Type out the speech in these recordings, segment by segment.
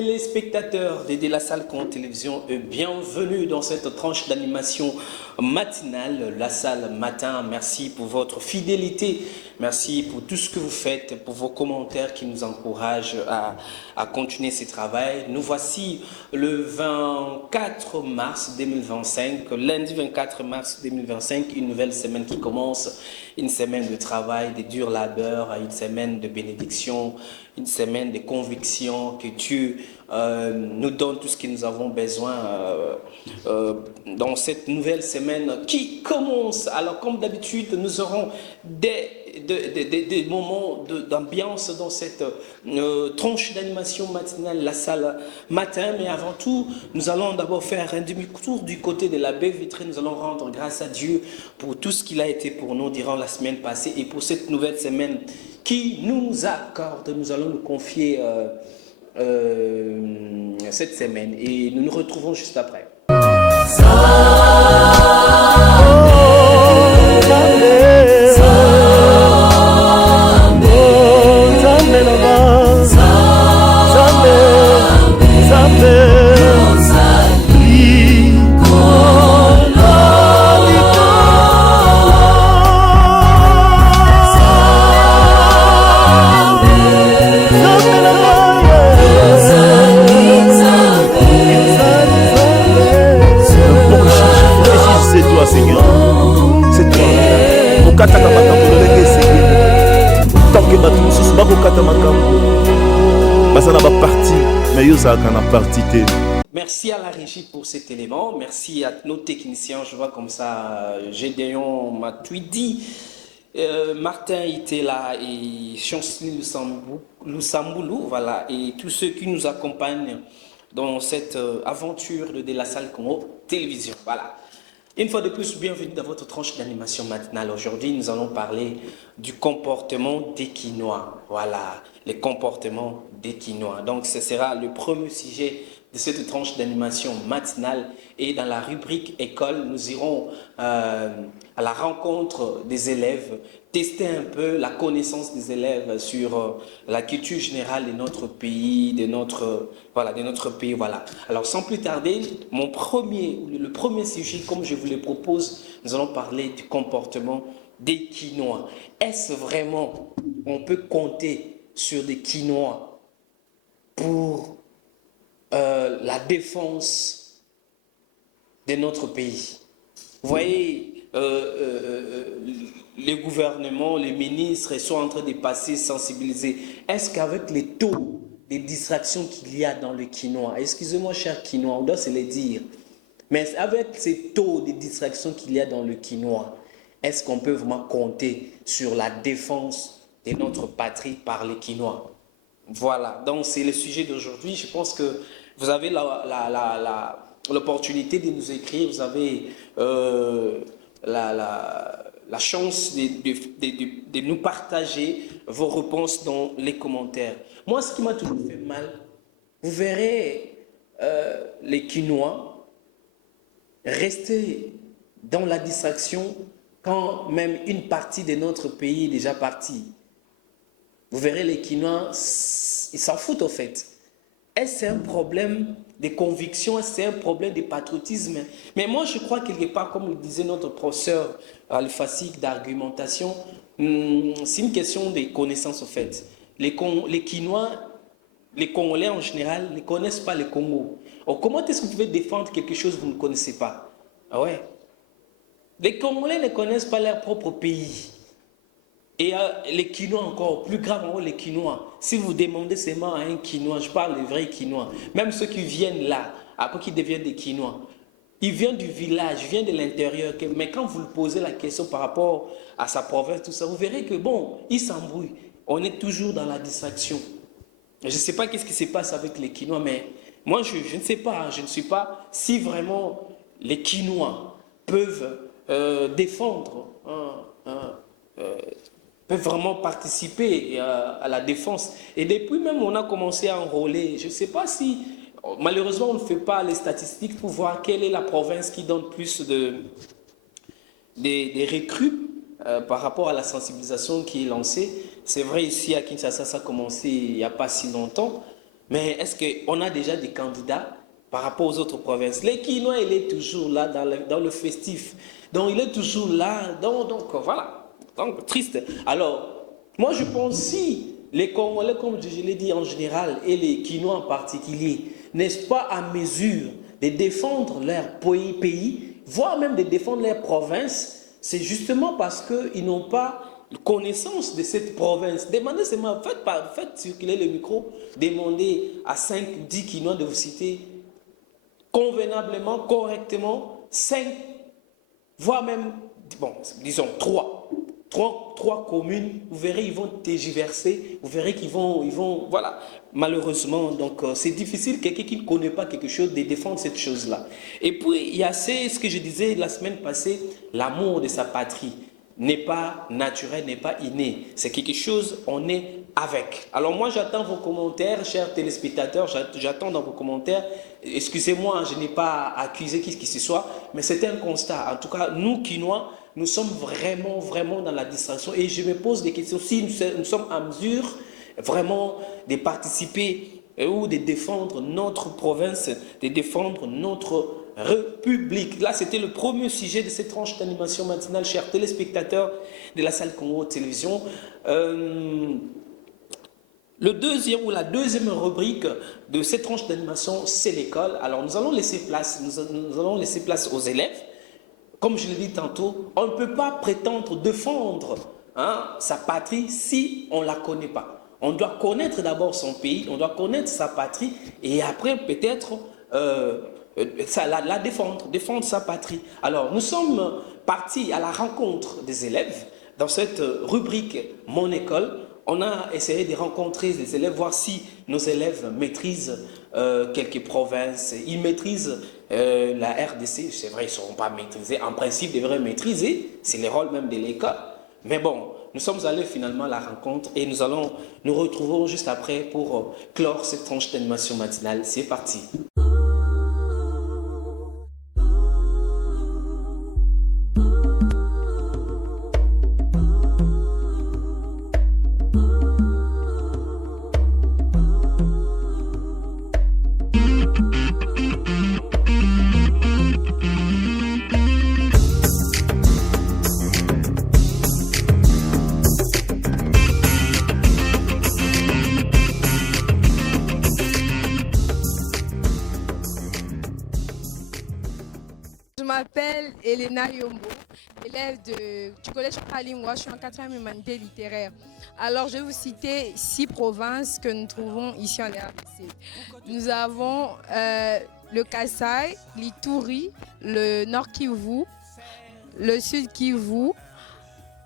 téléspectateurs de La Salle Con Télévision, bienvenue dans cette tranche d'animation matinale, La Salle Matin. Merci pour votre fidélité, merci pour tout ce que vous faites, pour vos commentaires qui nous encouragent à continuer ce travail. Nous voici le 24 mars 2025, lundi 24 mars 2025, une nouvelle semaine qui commence, une semaine de travail, de dur labeur, une semaine de bénédiction, une semaine de conviction, que Dieu nous donne tout ce que nous avons besoin dans cette nouvelle semaine qui commence. Alors comme d'habitude, nous aurons des moments d'ambiance dans cette tranche d'animation matinale, La Salle Matin. Mais avant tout, nous allons d'abord faire un demi-tour du côté de la baie vitrée. Nous allons rendre grâce à Dieu pour tout ce qu'il a été pour nous durant la semaine passée et pour cette nouvelle semaine qui nous accorde. Nous allons nous confier cette semaine et nous nous retrouvons juste après. Merci à la régie pour cet élément, merci à nos techniciens, je vois comme ça, Gédéon m'a tout dit, Martin était là et Chancely Lusamboulou, voilà, et tous ceux qui nous accompagnent dans cette aventure de La Salle Con Télévision, voilà. Une fois de plus, bienvenue dans votre tranche d'animation matinale. Aujourd'hui, nous allons parler du comportement des Quinois. Voilà, les comportements des Quinois. Donc, ce sera le premier sujet de cette tranche d'animation matinale. Et dans la rubrique école, nous irons à la rencontre des élèves, tester un peu la connaissance des élèves sur la culture générale de notre pays, de notre pays. Voilà. Alors, sans plus tarder, le premier sujet, comme je vous le propose, nous allons parler du comportement des Quinois. Est-ce vraiment, on peut compter sur des Quinois pour la défense de notre pays? Vous voyez, les gouvernements, les ministres sont en train de passer, sensibiliser. Est-ce qu'avec les taux de distraction qu'il y a dans le quinoa, excusez-moi cher quinoa, on doit se le dire, mais avec ces taux de distraction qu'il y a dans le quinoa, est-ce qu'on peut vraiment compter sur la défense de notre patrie par les Quinois? Voilà, donc c'est le sujet d'aujourd'hui. Je pense que vous avez l'opportunité de nous écrire, vous avez la chance de nous partager vos réponses dans les commentaires. Moi, ce qui m'a toujours fait mal, vous verrez les Quinois rester dans la distraction quand même une partie de notre pays est déjà partie. Vous verrez les Quinois, ils s'en foutent au fait. Est-ce que c'est un problème de conviction, est-ce que c'est un problème de patriotisme? Mais moi je crois quelque part, comme le disait notre professeur Al-Fasik d'argumentation, c'est une question de connaissance au fait. Les Quinois, les Congolais en général ne connaissent pas le Congo. Alors, comment est-ce que vous pouvez défendre quelque chose que vous ne connaissez pas? Ah ouais. Les Congolais ne connaissent pas leur propre pays. Et les Quinois encore, plus grave encore les Quinois. Si vous demandez seulement à un Quinois, je parle des vrais Quinois, même ceux qui viennent là, après qu'ils deviennent des Quinois, ils viennent du village, ils viennent de l'intérieur, mais quand vous lui posez la question par rapport à sa province, tout ça, vous verrez que bon, ils s'embrouillent. On est toujours dans la distraction. Je ne sais pas qu'est-ce qui se passe avec les Quinois, mais moi je ne sais pas, je ne sais pas si vraiment les Quinois peuvent défendre, peuvent vraiment participer à la défense. Et depuis même, on a commencé à enrôler. Je ne sais pas si, malheureusement, on ne fait pas les statistiques pour voir quelle est la province qui donne plus des recrues par rapport à la sensibilisation qui est lancée. C'est vrai, ici à Kinshasa, ça a commencé il n'y a pas si longtemps. Mais est-ce qu'on a déjà des candidats par rapport aux autres provinces? Les Quinois, il est toujours là dans le festif. Donc, il est toujours là. Donc voilà. Donc, triste. Alors, moi, je pense si les Congolais, comme je l'ai dit en général, et les Quinois en particulier, n'est-ce pas à mesure de défendre leur pays, voire même de défendre leur province, c'est justement parce qu'ils n'ont pas connaissance de cette province. Demandez seulement, faites circuler le micro, demandez à 5, 10 Quinois de vous citer convenablement, correctement, 5, voire même, bon, disons 3 communes, vous verrez, ils vont tergiverser, vous verrez qu'ils vont, voilà, malheureusement, donc c'est difficile, quelqu'un qui ne connaît pas quelque chose, de défendre cette chose-là. Et puis, il y a ce que je disais la semaine passée, l'amour de sa patrie n'est pas naturel, n'est pas inné, c'est quelque chose, on est avec. Alors moi, j'attends vos commentaires, chers téléspectateurs, j'attends dans vos commentaires. Excusez-moi, je n'ai pas accusé qui que ce soit, mais c'était un constat. En tout cas, nous, Quinois, nous sommes vraiment dans la distraction. Et je me pose des questions. Si nous sommes en mesure vraiment de participer ou de défendre notre province, de défendre notre République. Là, c'était le premier sujet de cette tranche d'animation matinale, chers téléspectateurs de la salle Congo Télévision. Le deuxième ou la deuxième rubrique de cette tranche d'animation, c'est l'école. Alors, nous allons laisser place aux élèves. Comme je l'ai dit tantôt, on ne peut pas prétendre défendre sa patrie si on ne la connaît pas. On doit connaître d'abord son pays, on doit connaître sa patrie et après peut-être la défendre sa patrie. Alors, nous sommes partis à la rencontre des élèves dans cette rubrique Mon école. On a essayé de rencontrer des élèves, voir si nos élèves maîtrisent quelques provinces. Ils maîtrisent la RDC, c'est vrai, ils ne seront pas maîtrisés. En principe, ils devraient maîtriser, c'est le rôle même de l'école. Mais bon, nous sommes allés finalement à la rencontre et nous retrouvons juste après pour clore cette tranche d'animation matinale. C'est parti. Je m'appelle Elena Yombo, élève du collège Kalingwa, je suis en 4e humanité littéraire. Alors je vais vous citer 6 provinces que nous trouvons ici en RDC. Nous avons le Kasaï, l'Ituri, le Nord Kivu, le Sud Kivu,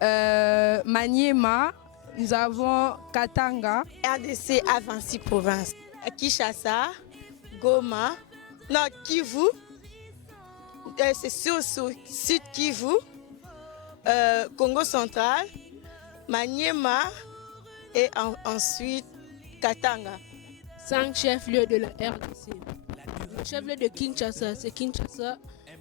Maniema, nous avons Katanga. RDC a 26 provinces. Kinshasa, Goma, Nord Kivu, c'est Sud Kivu, Congo central, Maniema et ensuite Katanga. 5 chefs-lieux de la RDC. Le chef-lieu de Kinshasa, c'est Kinshasa.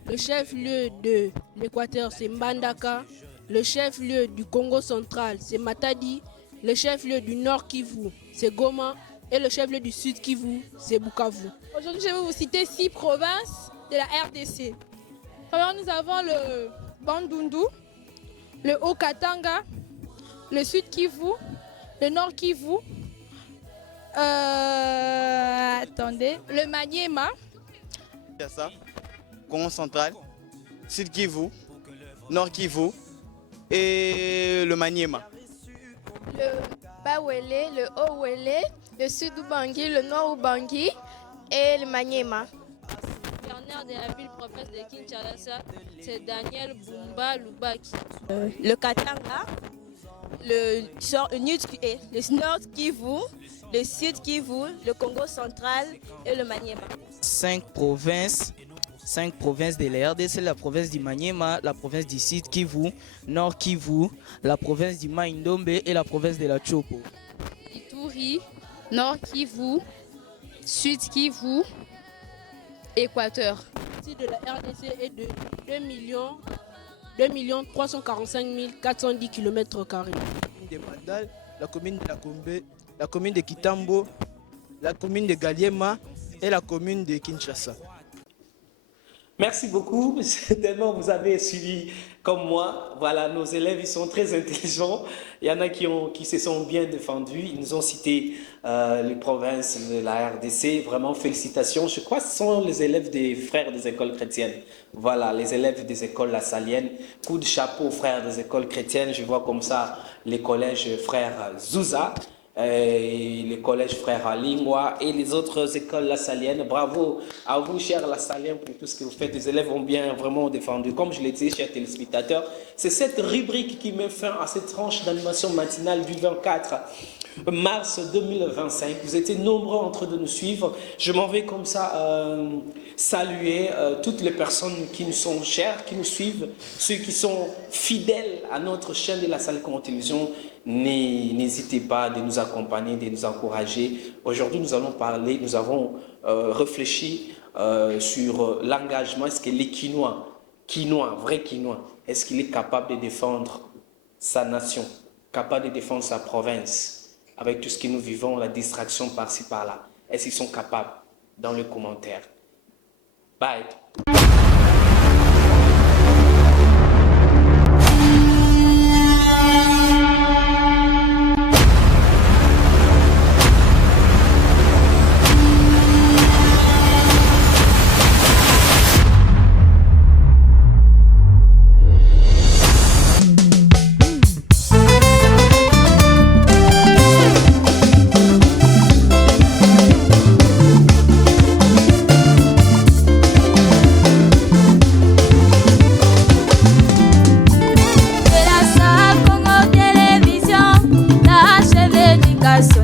Le chef-lieu de l'Équateur, c'est Mbandaka. Le chef-lieu du Congo central, c'est Matadi. Le chef-lieu du Nord Kivu, c'est Goma. Et le chef-lieu du Sud Kivu, c'est Bukavu. Aujourd'hui, je vais vous citer 6 provinces de la RDC. Alors, nous avons le Bandundu, le Haut-Katanga, le Sud Kivu, le Nord Kivu, le Maniema, Congo central, Sud Kivu, Nord Kivu et le Maniema. Le Bawele, le Haut-Wele, le Sud Ubangi, le Nord Ubangi et le Maniema. Gouverneur de la ville-province de Kinshasa, c'est Daniel Bumba Lubaki. Le Katanga, le Nord Kivu, le Sud Kivu, le Congo central et le Maniema. 5 provinces de la RDC, la province du Maniema, la province du Sud Kivu, Nord Kivu, la province du Maïndombe et la province de la Chopo. Ituri, Nord Kivu, Sud Kivu, Équateur. Le de la RDC est de 2 345 410 km². La commune de Mandal, la commune de la Combe, la commune de Kitambo, la commune de Galiema et la commune de Kinshasa. Merci beaucoup. Tellement vous avez suivi comme moi. Voilà, nos élèves, ils sont très intelligents. Il y en a qui se sont bien défendus. Ils nous ont cité les provinces de la RDC. Vraiment, félicitations. Je crois que ce sont les élèves des frères des écoles chrétiennes. Voilà, les élèves des écoles La Salienne. Coup de chapeau aux frères des écoles chrétiennes. Je vois comme ça les collèges frères Zouza. Et les collèges frères Lingua et les autres écoles La Salienne. Bravo à vous, chers La Salienne, pour tout ce que vous faites. Les élèves ont bien vraiment défendu. Comme je l'ai dit, chers téléspectateurs, c'est cette rubrique qui met fin à cette tranche d'animation matinale du 24 mars 2025. Vous étiez nombreux en train de nous suivre. Je m'en vais comme ça saluer toutes les personnes qui nous sont chères, qui nous suivent, ceux qui sont fidèles à notre chaîne de La Salle Télévision. N'hésitez pas de nous accompagner, de nous encourager. Aujourd'hui, nous allons parler, nous avons réfléchi sur l'engagement. Est-ce que les vrai Quinois, est-ce qu'il est capable de défendre sa nation, capable de défendre sa province, avec tout ce que nous vivons, la distraction par-ci, par-là? Est-ce qu'ils sont capables? Dans les commentaires. Bye.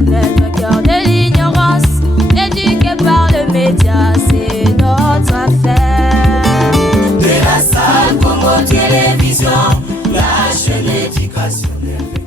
Le cœur de l'ignorance, éduqué par le média, c'est notre affaire. De la salle Congo Télévision, la chaîne éducationnelle.